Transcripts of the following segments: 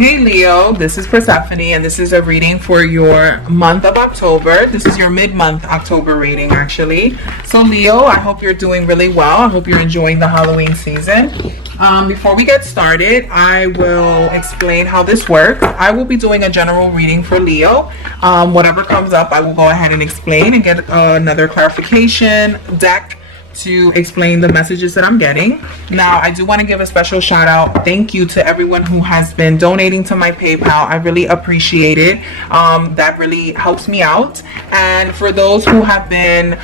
Hey Leo, this is Persephone and this is a reading for your month of October. This is your mid-month October reading actually. So Leo, I hope you're doing really well. I hope you're enjoying the Halloween season. Before we get started, I will explain how this works. I will be doing a general reading for Leo. Whatever comes up, I will go ahead and explain and get another clarification deck to explain the messages that I'm getting. Now, I do want to give a special shout out. Thank you to everyone who has been donating to my PayPal. I really appreciate it. That really helps me out. And for those who have been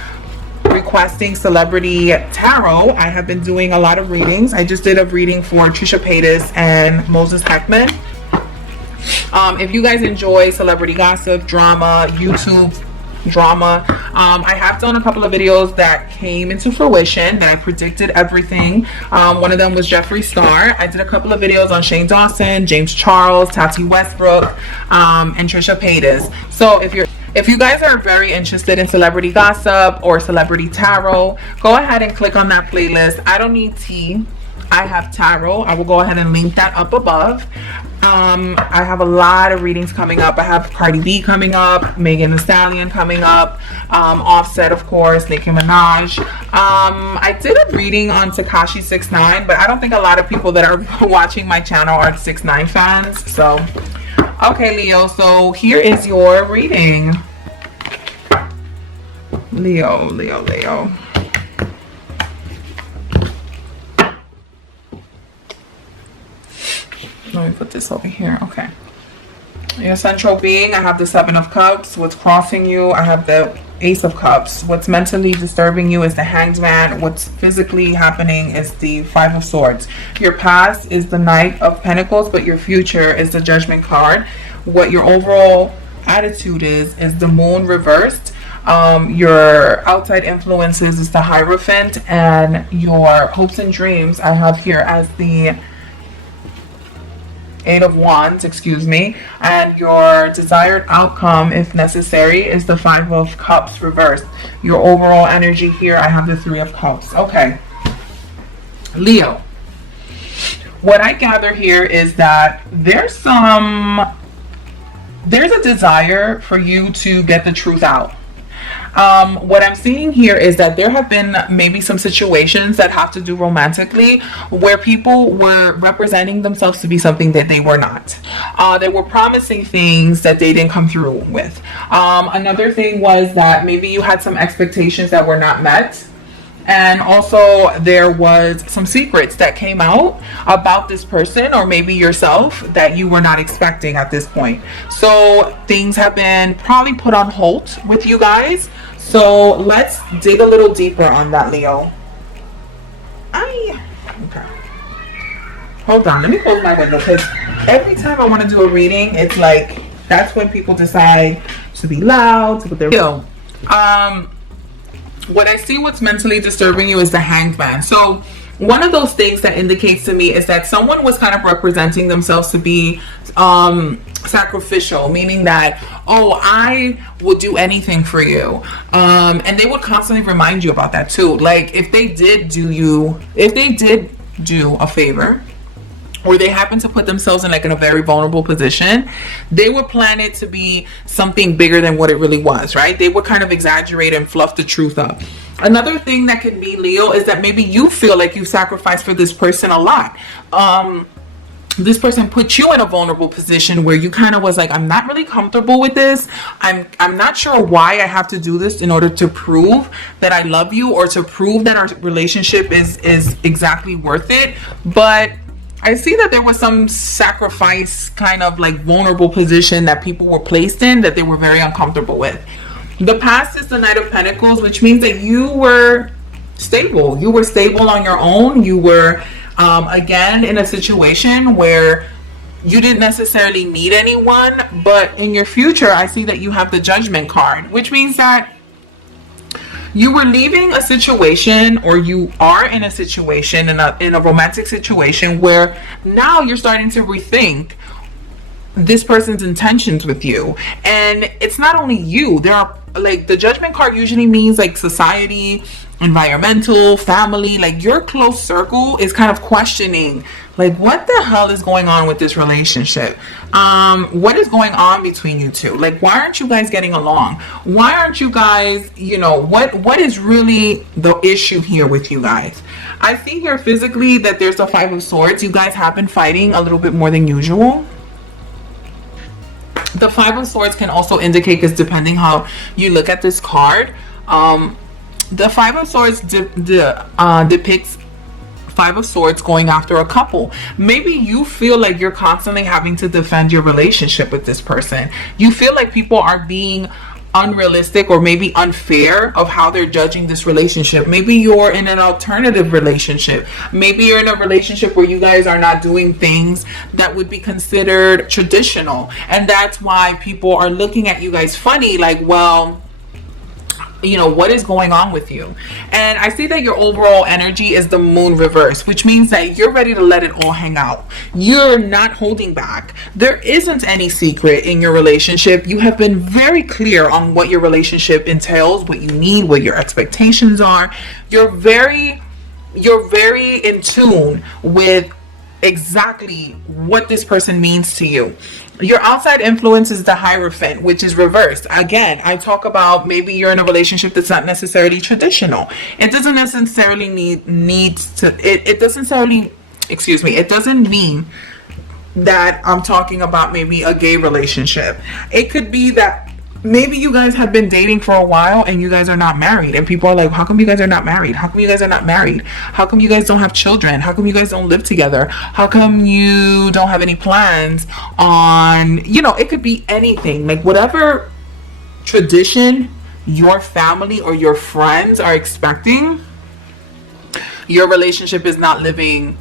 requesting celebrity tarot, I have been doing a lot of readings. I just did a reading for Trisha Paytas and Moses Heckman. If you guys enjoy celebrity gossip, drama, YouTube drama, I have done a couple of videos that came into fruition that I predicted everything. One of them was Jeffree Star. I did a couple of videos on Shane Dawson, James Charles, Tati Westbrook, and Trisha Paytas. So if you guys are very interested in celebrity gossip or celebrity tarot, go ahead and click on that playlist. I don't need tea, I have tarot. I will go ahead and link that up above. I have a lot of readings coming up. I have Cardi B coming up, Megan Thee Stallion coming up, Offset, of course, Nicki Minaj. I did a reading on Tekashi 6ix9ine, but I don't think a lot of people that are watching my channel are 6ix9ine fans. So, okay, Leo, so here is your reading. Leo. Let me put this over here. Okay. Your central being, I have the 7 of Cups. What's crossing you, I have the Ace of Cups. What's mentally disturbing you is the Hanged Man. What's physically happening is the 5 of Swords. Your past is the Knight of Pentacles, but your future is the Judgment card. What your overall attitude is the Moon reversed. Your outside influences is the Hierophant, and your hopes and dreams I have here as the 8 of Wands, and your desired outcome, if necessary, is the 5 of Cups reversed. Your overall energy here, I have the 3 of Cups. Okay, Leo, what I gather here is that there's a desire for you to get the truth out. What I'm seeing here is that there have been maybe some situations that have to do romantically where people were representing themselves to be something that they were not. They were promising things that they didn't come through with. Another thing was that maybe you had some expectations that were not met. And also there was some secrets that came out about this person or maybe yourself that you were not expecting at this point. So things have been probably put on hold with you guys. So let's dig a little deeper on that, Leo. Okay. Hold on, let me close my window because every time I want to do a reading, it's like that's when people decide to be loud, to put their what I see what's mentally disturbing you is the Hanged Man. So one of those things that indicates to me is that someone was kind of representing themselves to be sacrificial, meaning that, oh, I will do anything for you. And they would constantly remind you about that too. Like if they did do a favor, or they happen to put themselves in a very vulnerable position, they would plan it to be something bigger than what it really was, right? They would kind of exaggerate and fluff the truth up. Another thing that can be, Leo, is that maybe you feel like you sacrificed for this person a lot. This person put you in a vulnerable position where you kind of was like, I'm not really comfortable with this. I'm not sure why I have to do this in order to prove that I love you or to prove that our relationship is exactly worth it. But I see that there was some sacrifice, kind of like vulnerable position that people were placed in that they were very uncomfortable with. The past is the Knight of Pentacles, which means that you were stable. You were stable on your own. You were, again, in a situation where you didn't necessarily need anyone. But in your future, I see that you have the Judgment card, which means that you were leaving a situation, or you are in a situation, in a romantic situation, where now you're starting to rethink this person's intentions with you. And it's not only you. There are, like, the Judgment card usually means like society, environmental, family, like your close circle is kind of questioning, like, what the hell is going on with this relationship? What is going on between you two? Like, why aren't you guys getting along? Why aren't you guys, what is really the issue here with you guys? I see here physically that there's the Five of Swords. You guys have been fighting a little bit more than usual. The Five of Swords can also indicate, because depending how you look at this card, the Five of Swords depicts Five of Swords going after a couple. Maybe you feel like you're constantly having to defend your relationship with this person. You feel like people are being unrealistic or maybe unfair of how they're judging this relationship. Maybe you're in an alternative relationship. Maybe you're in a relationship where you guys are not doing things that would be considered traditional. And that's why people are looking at you guys funny, like, well, what is going on with you? And I see that your overall energy is the Moon reverse, which means that you're ready to let it all hang out. You're not holding back. There isn't any secret in your relationship. You have been very clear on what your relationship entails, what you need, what your expectations are. You're very in tune with exactly what this person means to you. Your outside influence is the Hierophant, which is reversed. Again, I talk about maybe you're in a relationship that's not necessarily traditional. It doesn't necessarily it doesn't mean that I'm talking about maybe a gay relationship. It could be that maybe you guys have been dating for a while and you guys are not married, and people are like, how come you guys are not married? How come you guys are not married? How come you guys don't have children? How come you guys don't live together? How come you don't have any plans on, it could be anything. Like, whatever tradition your family or your friends are expecting, your relationship is not living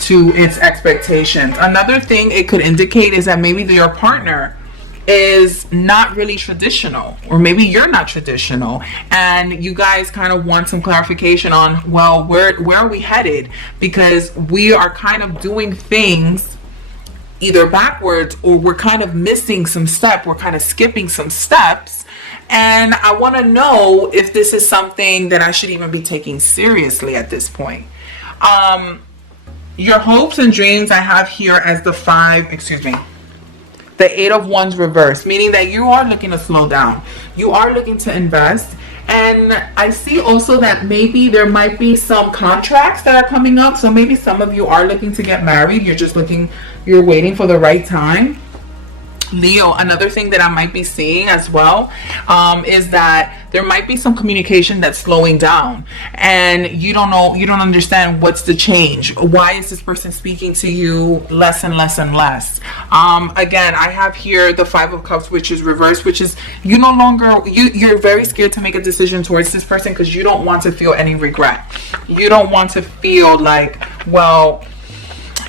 to its expectations. Another thing it could indicate is that maybe your partner is not really traditional, or maybe you're not traditional, and you guys kind of want some clarification on, well, where are we headed? Because we are kind of doing things either backwards, or we're kind of missing some step, we're kind of skipping some steps, and I want to know if this is something that I should even be taking seriously at this point. Your hopes and dreams I have here as the Eight of Wands reverse, meaning that you are looking to slow down. You are looking to invest. And I see also that maybe there might be some contracts that are coming up. So maybe some of you are looking to get married. You're waiting for the right time. Leo, another thing that I might be seeing as well is that there might be some communication that's slowing down, and you don't understand what's the change. Why is this person speaking to you less and less and less? Again, I have here the Five of Cups, which is reversed, which is you're very scared to make a decision towards this person because you don't want to feel any regret. You don't want to feel like, well,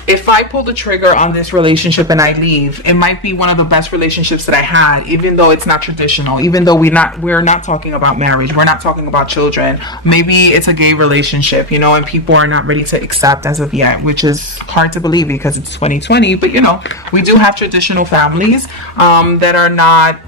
if I pull the trigger on this relationship and I leave, it might be one of the best relationships that I had, even though it's not traditional, even though we're not talking about marriage, we're not talking about children. Maybe it's a gay relationship, and people are not ready to accept as of yet, which is hard to believe because it's 2020. But we do have traditional families that are not,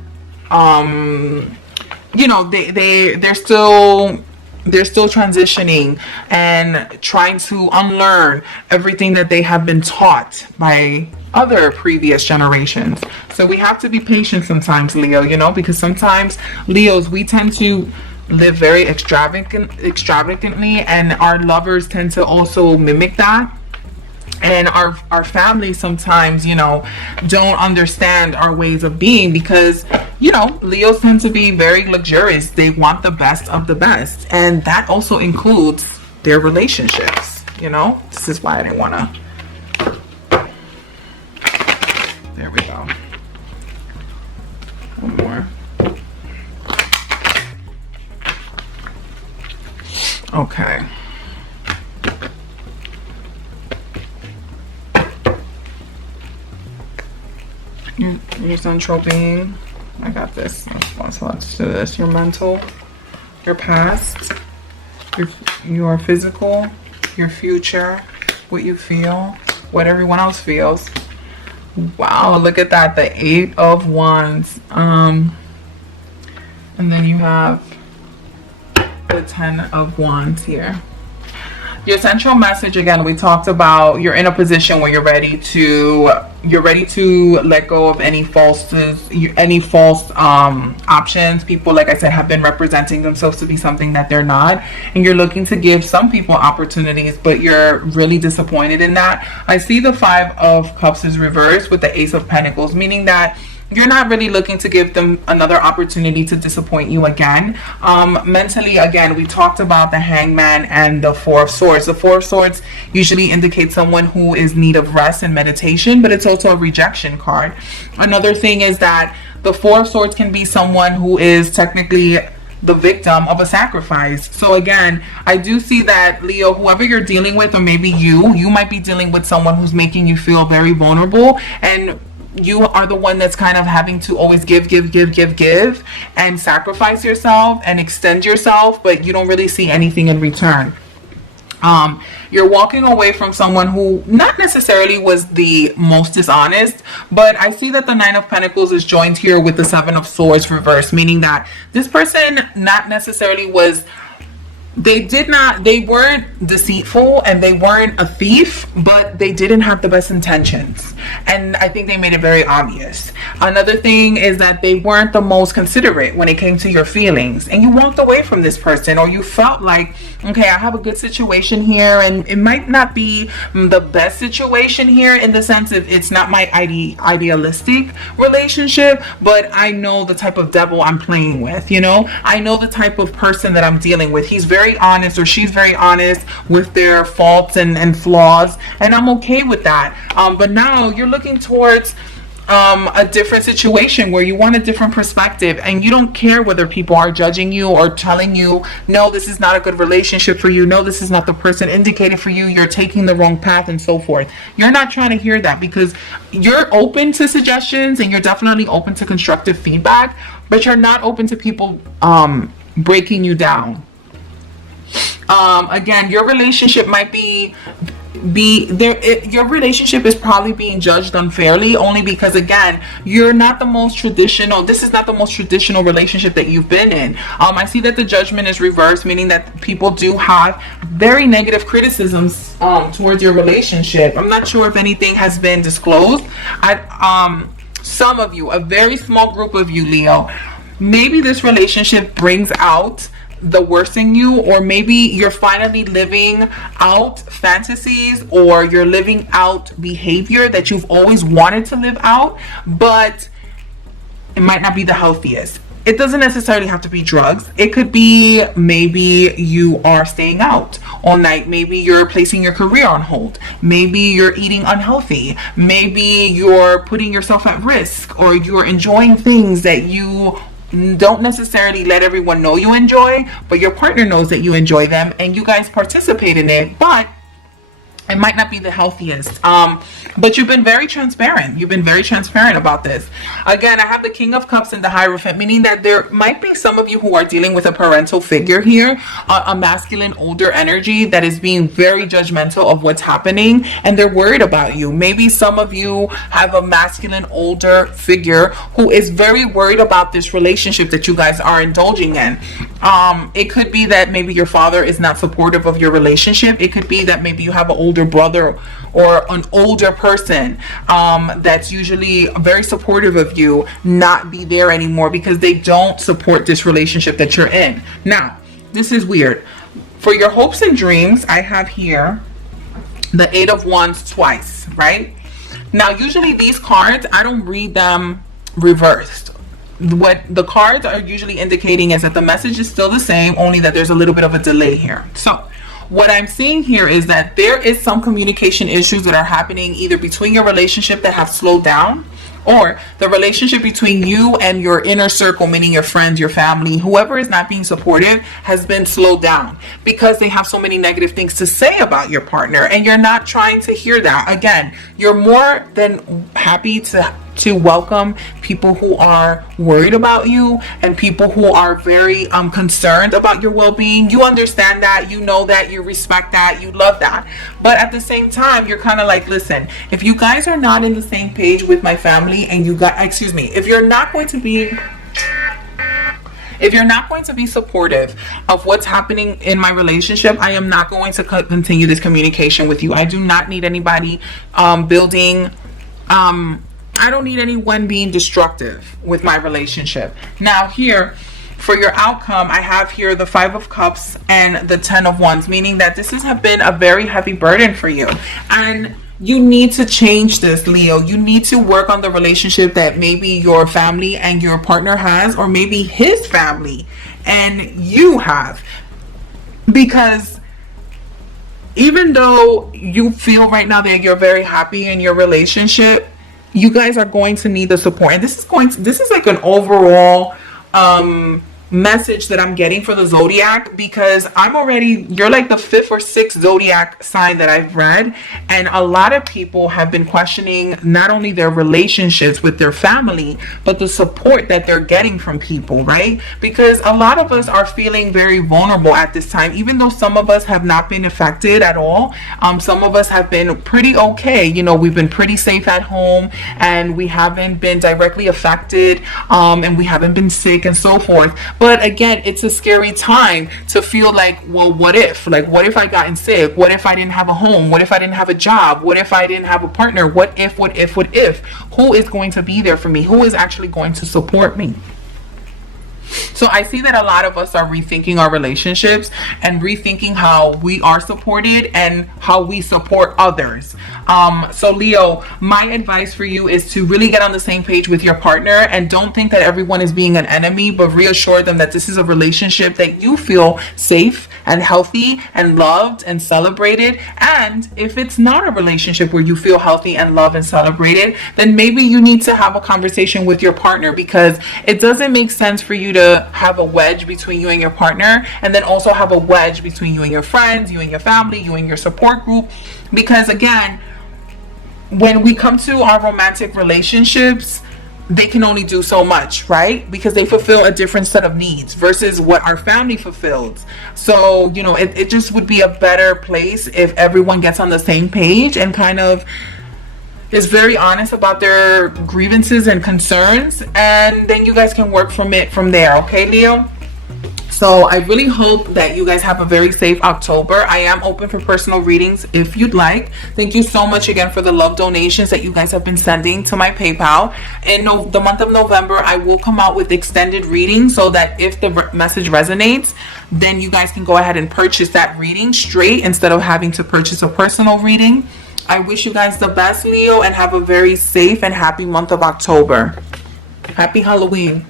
they're still transitioning and trying to unlearn everything that they have been taught by other previous generations. So we have to be patient sometimes, Leo, because sometimes Leos, we tend to live very extravagantly, and our lovers tend to also mimic that. And our family sometimes, don't understand our ways of being because, Leos tend to be very luxurious. They want the best of the best. And that also includes their relationships, This is why I didn't want to. There we go. One more. Okay. Your central being. I got this. Let's do this. Your mental, your past, your physical, your future, what you feel, what everyone else feels. Wow, look at that. The Eight of Wands. And then you have the 10 of Wands here. Your central message, again, we talked about you're in a position where you're ready to let go of any false options. People, like I said, have been representing themselves to be something that they're not, and you're looking to give some people opportunities, but you're really disappointed in that. I see the 5 of Cups is reversed with the Ace of Pentacles, meaning that you're not really looking to give them another opportunity to disappoint you again. Mentally, again, we talked about the Hangman and the 4 of Swords. The 4 of Swords usually indicates someone who is in need of rest and meditation, but it's also a rejection card. Another thing is that the 4 of Swords can be someone who is technically the victim of a sacrifice. So again, I do see that, Leo, whoever you're dealing with, or maybe you might be dealing with someone who's making you feel very vulnerable, and you are the one that's kind of having to always give and sacrifice yourself and extend yourself, but you don't really see anything in return. You're walking away from someone who not necessarily was the most dishonest, but I see that the 9 of Pentacles is joined here with the 7 of Swords reversed, meaning that this person not necessarily was, they weren't deceitful and they weren't a thief, but they didn't have the best intentions, and I think they made it very obvious. Another thing is that they weren't the most considerate when it came to your feelings, and you walked away from this person, or you felt like, okay, I have a good situation here, and it might not be the best situation here in the sense of it's not my idealistic relationship, but I know the type of devil I'm playing with, you know, I know the type of person that I'm dealing with. He's very honest, or she's very honest with their faults and flaws, and I'm okay with that. But now you're looking towards a different situation where you want a different perspective, and you don't care whether people are judging you or telling you, no, this is not a good relationship for you, no, this is not the person indicated for you, you're taking the wrong path, and so forth. You're not trying to hear that, because you're open to suggestions and you're definitely open to constructive feedback, but you're not open to people breaking you down. Again, your relationship might be there, your relationship is probably being judged unfairly, only because, again, you're not the most traditional, this is not the most traditional relationship that you've been in. I see that the Judgment is reversed, meaning that people do have very negative criticisms towards your relationship. I'm not sure if anything has been disclosed. Some of you, a very small group of you, Leo, maybe this relationship brings out the worst in you, or maybe you're finally living out fantasies, or you're living out behavior that you've always wanted to live out, but it might not be the healthiest. It doesn't necessarily have to be drugs. It could be maybe you are staying out all night. Maybe you're placing your career on hold. Maybe you're eating unhealthy. Maybe you're putting yourself at risk, or you're enjoying things that you don't necessarily let everyone know you enjoy, but your partner knows that you enjoy them, and you guys participate in it, but it might not be the healthiest. But you've been very transparent. You've been very transparent about this. Again, I have the King of Cups and the Hierophant, meaning that there might be some of you who are dealing with a parental figure here, a masculine older energy that is being very judgmental of what's happening, and they're worried about you. Maybe some of you have a masculine older figure who is very worried about this relationship that you guys are indulging in. It could be that maybe your father is not supportive of your relationship. It could be that maybe you have an older brother or an older person that's usually very supportive of you not be there anymore because they don't support this relationship that you're in. Now, this is weird. For your hopes and dreams, I have here the 8 of Wands twice, right? Now, usually these cards, I don't read them reversed. What the cards are usually indicating is that the message is still the same, only that there's a little bit of a delay here. So what I'm seeing here is that there is some communication issues that are happening either between your relationship that have slowed down, or the relationship between you and your inner circle, meaning your friends, your family, whoever is not being supportive, has been slowed down because they have so many negative things to say about your partner, and you're not trying to hear that. Again, you're more than happy to welcome people who are worried about you and people who are very concerned about your well-being. You understand that, you know that, you respect that, you love that. But at the same time, you're kind of like, listen, if you guys are not in the same page with my family, and if you're not going to be If you're not going to be supportive of what's happening in my relationship, I am not going to continue this communication with you. I do not need anybody building I don't need anyone being destructive with my relationship. Now here, for your outcome, I have here the 5 of Cups and the 10 of Wands, meaning that this has been a very heavy burden for you. And you need to change this, Leo. You need to work on the relationship that maybe your family and your partner has, or maybe his family and you have. Because even though you feel right now that you're very happy in your relationship, you guys are going to need the support. And this is like an overall message that I'm getting for the Zodiac, because you're like the 5th or 6th Zodiac sign that I've read, and a lot of people have been questioning not only their relationships with their family, but the support that they're getting from people, right? Because a lot of us are feeling very vulnerable at this time, even though some of us have not been affected at all. Some of us have been pretty okay. You know, we've been pretty safe at home, and we haven't been directly affected, and we haven't been sick and so forth. But again, it's a scary time to feel like, well, what if? Like, what if I gotten sick? What if I didn't have a home? What if I didn't have a job? What if I didn't have a partner? What if? Who is going to be there for me? Who is actually going to support me? So I see that a lot of us are rethinking our relationships and rethinking how we are supported and how we support others. So Leo, my advice for you is to really get on the same page with your partner, and don't think that everyone is being an enemy, but reassure them that this is a relationship that you feel safe and healthy and loved and celebrated. And if it's not a relationship where you feel healthy and loved and celebrated, then maybe you need to have a conversation with your partner, because it doesn't make sense for you to have a wedge between you and your partner, and then also have a wedge between you and your friends, you and your family, you and your support group. Because again, when we come to our romantic relationships, they can only do so much, right? Because they fulfill a different set of needs versus what our family fulfills. So, you know, it just would be a better place if everyone gets on the same page and kind of is very honest about their grievances and concerns, and then you guys can work from there. Okay, Leo? So I really hope that you guys have a very safe October. I am open for personal readings if you'd like. Thank you so much again for the love donations that you guys have been sending to my PayPal. In the month of November, I will come out with extended readings, so that if the message resonates, then you guys can go ahead and purchase that reading straight instead of having to purchase a personal reading. I wish you guys the best, Leo, and have a very safe and happy month of October. Happy Halloween.